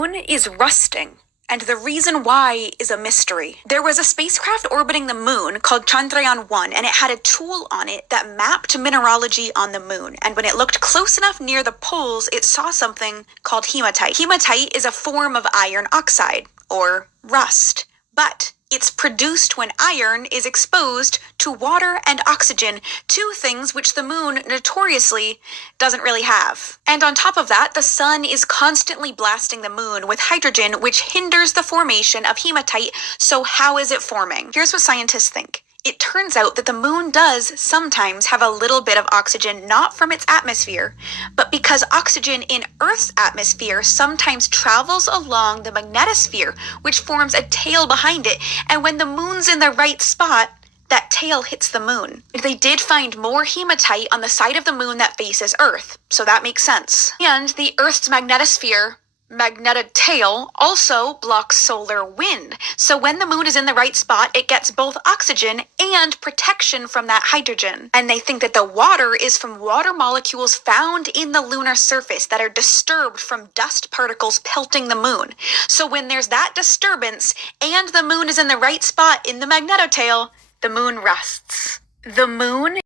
Moon is rusting, and the reason why is a mystery. There was a spacecraft orbiting the moon called Chandrayaan-1, and it had a tool on it that mapped mineralogy on the moon. And when it looked close enough near the poles, it saw something called hematite. Hematite is a form of iron oxide, or rust. But it's produced when iron is exposed to water and oxygen, two things which the moon notoriously doesn't really have. And on top of that, the sun is constantly blasting the moon with hydrogen, which hinders the formation of hematite. So how is it forming? Here's what scientists think. It turns out that the moon does sometimes have a little bit of oxygen, not from its atmosphere, but because oxygen in Earth's atmosphere sometimes travels along the magnetosphere, which forms a tail behind it, and when the moon's in the right spot, that tail hits the moon. They did find more hematite on the side of the moon that faces Earth, so that makes sense. And the Earth's magnetosphere, magnetic tail, also blocks solar wind. So when the moon is in the right spot, it gets both oxygen and protection from that hydrogen. And they think that the water is from water molecules found in the lunar surface that are disturbed from dust particles pelting the moon. So when there's that disturbance and the moon is in the right spot in the magnetotail, the moon rusts. The moon